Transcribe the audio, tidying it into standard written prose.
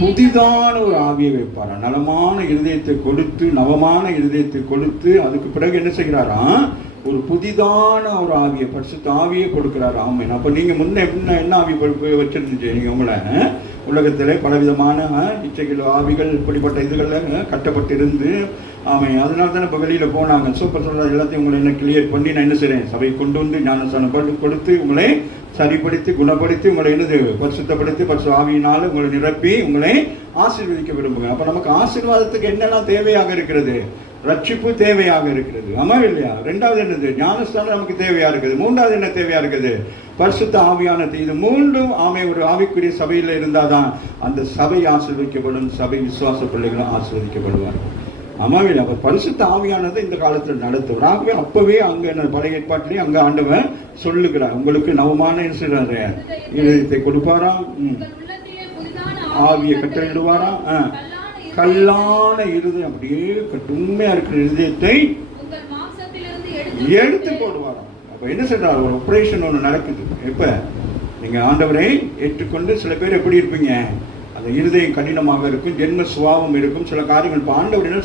புதிதான ஒரு ஆவியை வைப்பாரா. நலமான இருதயத்தை கொடுத்து, நவமான இருதயத்தை கொடுத்து, அதுக்கு பிறகு என்ன செய்கிறாராம், ஒரு புதிதான ஒரு ஆவியை, பரிசுத்த ஆவியை கொடுக்கிறார். ஆமேன். அப்போ நீங்கள் முன்ன என்ன ஆவி வச்சிருந்துச்சு? நீங்கள் உங்களை உலகத்தில் பலவிதமான இச்சைகள், ஆவிகள், இப்படிப்பட்ட இதுகளில் கட்டப்பட்டிருந்து, ஆமாம், அதனால தான் இப்போ வெளியில் போனாங்க. சூப்பர் சொல்கிறார், எல்லாத்தையும் உங்களை என்ன கிளியர் பண்ணி நான் என்ன செய்கிறேன், சபை கொண்டு வந்து ஞானஸ்தானம் கொடுத்து உங்களை சரிப்படுத்தி, குணப்படுத்தி, உங்களை என்னது பரிசுத்தப்படுத்தி, பரிசு ஆவியினால் உங்களை நிரப்பி உங்களை ஆசீர்வதிக்க விரும்புங்க. அப்போ நமக்கு ஆசீர்வாதத்துக்கு என்னெல்லாம் தேவையாக இருக்கிறது? ரட்சிப்பு தேவையாக இருக்கிறது. ஆமா இல்லையா? ரெண்டாவது என்னது? ஞானஸ்தானம் நமக்கு தேவையா இருக்குது. மூன்றாவது என்ன தேவையா இருக்குது? பரிசுத்த ஆவியானது. இது மூன்றும் ஒரு ஆவிக்குரிய சபையில் இருந்தாதான் அந்த சபை ஆசீர்வதிக்கப்படும், சபை விசுவாச பிள்ளைகளும் ஆசீர்வதிக்கப்படுவார். ஆமாவில் அப்ப பரிசுத்த ஆவியானது இந்த காலத்தில் நடத்துவார். ஆகவே அப்பவே அங்க பழைய ஏற்பாட்டிலேயே அங்க ஆண்டவன் சொல்லுகிறார், உங்களுக்கு நவமான இருதயத்தை கொடுப்பாராம், ஆவியை கட்டளையிடுவாராம், கல்லான இருதயம், அப்படியே உண்மையா இருக்கிற இருதயத்தை எடுத்து போடுவாராம். அப்ப என்ன சொல்றாரு? ஒரு ஆபரேஷன் ஒன்று நடக்குது. எப்ப நீங்க ஆண்டவரை ஏற்றுக்கொண்டு, சில பேர் எப்படி இருப்பீங்க, அந்த இருதயம் கடினமாக இருக்கும், ஜென்ம சுபாவம் இருக்கும், சில காரியங்கள் ஆண்டவர் என்ன